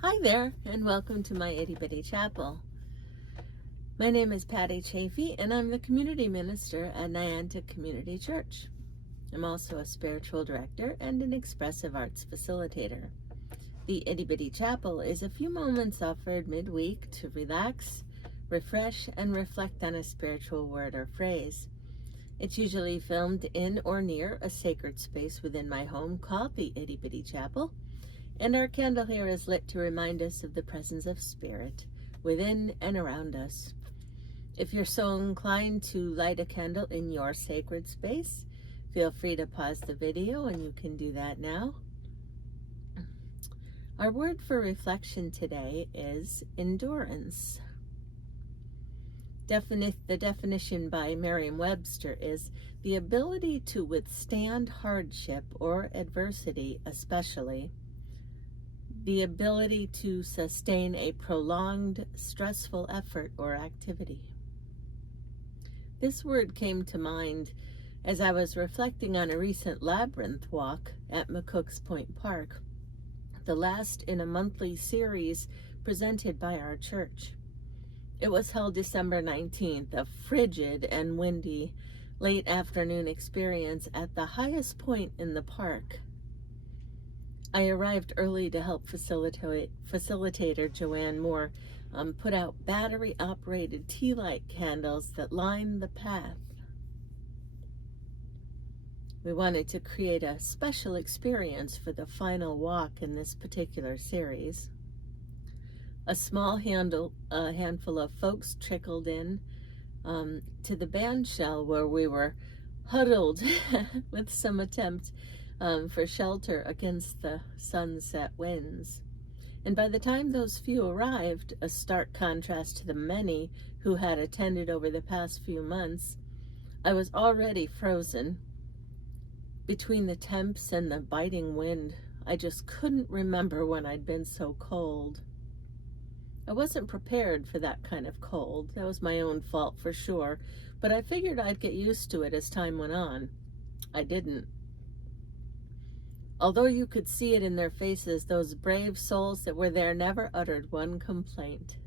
Hi there, and welcome to my Itty Bitty Chapel. My name is Patty Chaffee, and I'm the community minister at Niantic Community Church. I'm also a spiritual director and an expressive arts facilitator. The Itty Bitty Chapel is a few moments offered midweek to relax, refresh, and reflect on a spiritual word or phrase. It's usually filmed in or near a sacred space within my home called the Itty Bitty Chapel, and our candle here is lit to remind us of the presence of Spirit within and around us. If you're so inclined to light a candle in your sacred space, feel free to pause the video, and you can do that now. Our word for reflection today is endurance. The definition by Merriam-Webster is the ability to withstand hardship or adversity, especially the ability to sustain a prolonged, stressful effort or activity. This word came to mind as I was reflecting on a recent labyrinth walk at McCook's Point Park, the last in a monthly series presented by our church. It was held December 19th, a frigid and windy late afternoon experience at the highest point in the park. I arrived early to help facilitator Joanne Moore put out battery-operated tea light candles that lined the path. We wanted to create a special experience for the final walk in this particular series. A small handful of folks trickled in to the band shell where we were huddled with some attempt for shelter against the sunset winds. And by the time those few arrived, a stark contrast to the many who had attended over the past few months, I was already frozen. Between the temps and the biting wind, I just couldn't remember when I'd been so cold. I wasn't prepared for that kind of cold. That was my own fault for sure, but I figured I'd get used to it as time went on. I didn't. Although you could see it in their faces, those brave souls that were there never uttered one complaint.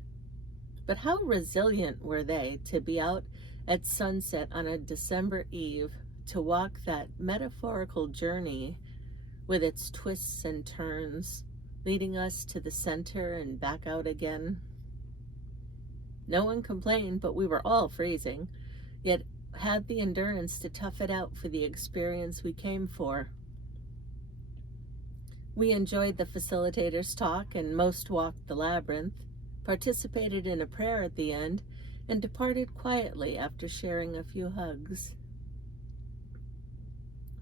But how resilient were they to be out at sunset on a December eve, to walk that metaphorical journey with its twists and turns, leading us to the center and back out again. No one complained, but we were all freezing, yet had the endurance to tough it out for the experience we came for. We enjoyed the facilitator's talk, and most walked the labyrinth, participated in a prayer at the end, and departed quietly after sharing a few hugs.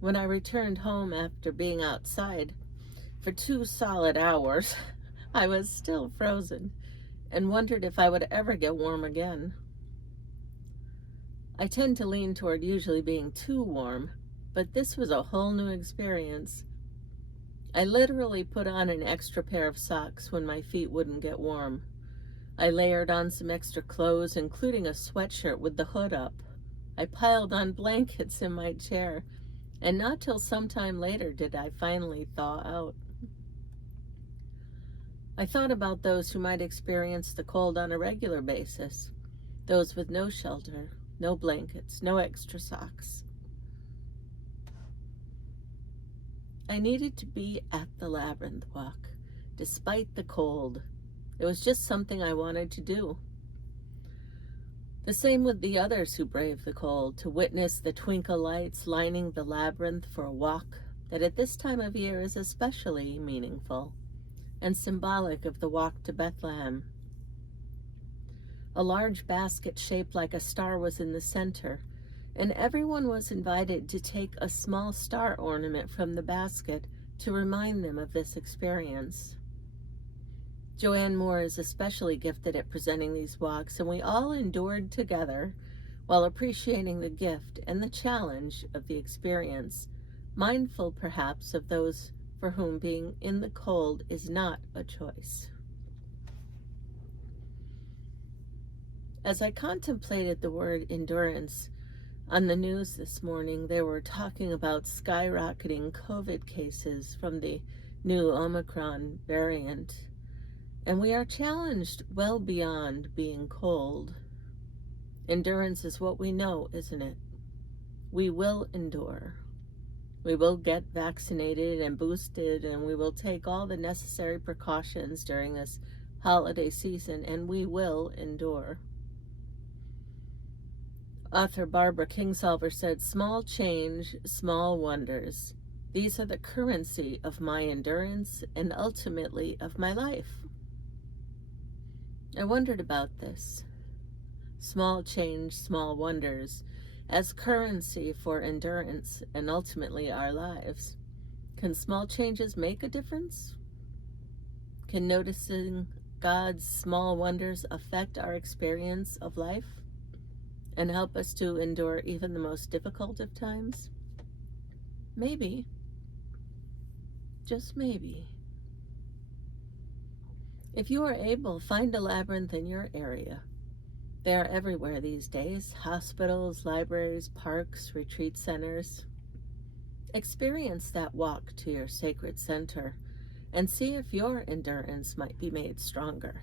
When I returned home after being outside for 2 solid hours, I was still frozen and wondered if I would ever get warm again. I tend to lean toward usually being too warm, but this was a whole new experience. I literally put on an extra pair of socks when my feet wouldn't get warm. I layered on some extra clothes, including a sweatshirt with the hood up. I piled on blankets in my chair, and not till sometime later did I finally thaw out. I thought about those who might experience the cold on a regular basis, those with no shelter, no blankets, no extra socks. I needed to be at the labyrinth walk, despite the cold. It was just something I wanted to do. The same with the others who braved the cold, to witness the twinkle lights lining the labyrinth for a walk that at this time of year is especially meaningful and symbolic of the walk to Bethlehem. A large basket shaped like a star was in the center, and everyone was invited to take a small star ornament from the basket to remind them of this experience. Joanne Moore is especially gifted at presenting these walks, and we all endured together while appreciating the gift and the challenge of the experience, mindful perhaps of those for whom being in the cold is not a choice. As I contemplated the word endurance, on the news this morning, they were talking about skyrocketing COVID cases from the new Omicron variant. And we are challenged well beyond being cold. Endurance is what we know, isn't it? We will endure. We will get vaccinated and boosted, and we will take all the necessary precautions during this holiday season, and we will endure. Author Barbara Kingsolver said, "Small change, small wonders. These are the currency of my endurance and ultimately of my life." I wondered about this. Small change, small wonders, as currency for endurance and ultimately our lives. Can small changes make a difference? Can noticing God's small wonders affect our experience of life and help us to endure even the most difficult of times? Maybe. Just maybe. If you are able, find a labyrinth in your area. They are everywhere these days: hospitals, libraries, parks, retreat centers. Experience that walk to your sacred center and see if your endurance might be made stronger,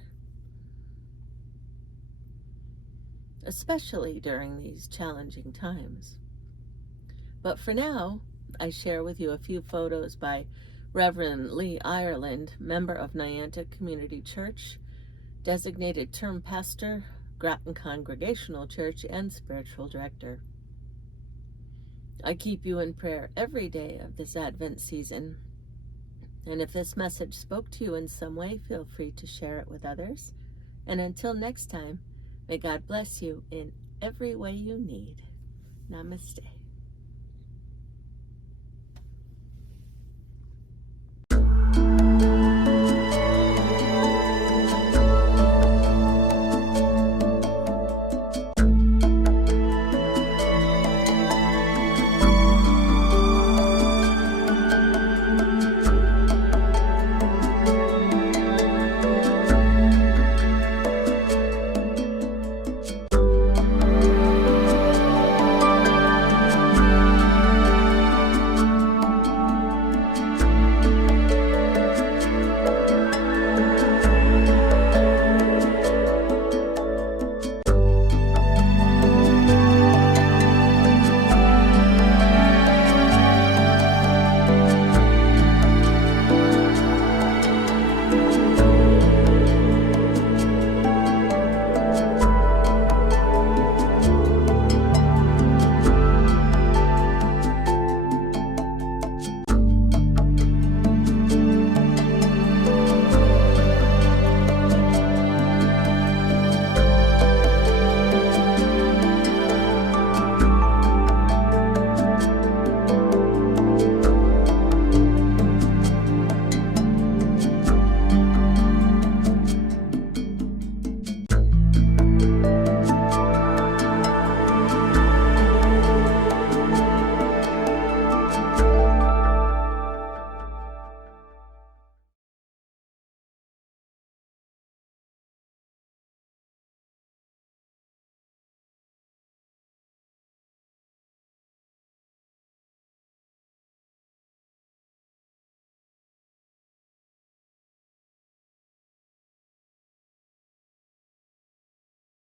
especially during these challenging times. But for now, I share with you a few photos by Reverend Lee Ireland, member of Niantic Community Church, designated term pastor, Groton Congregational Church, and spiritual director. I keep you in prayer every day of this Advent season. And if this message spoke to you in some way, feel free to share it with others. And until next time, may God bless you in every way you need. Namaste.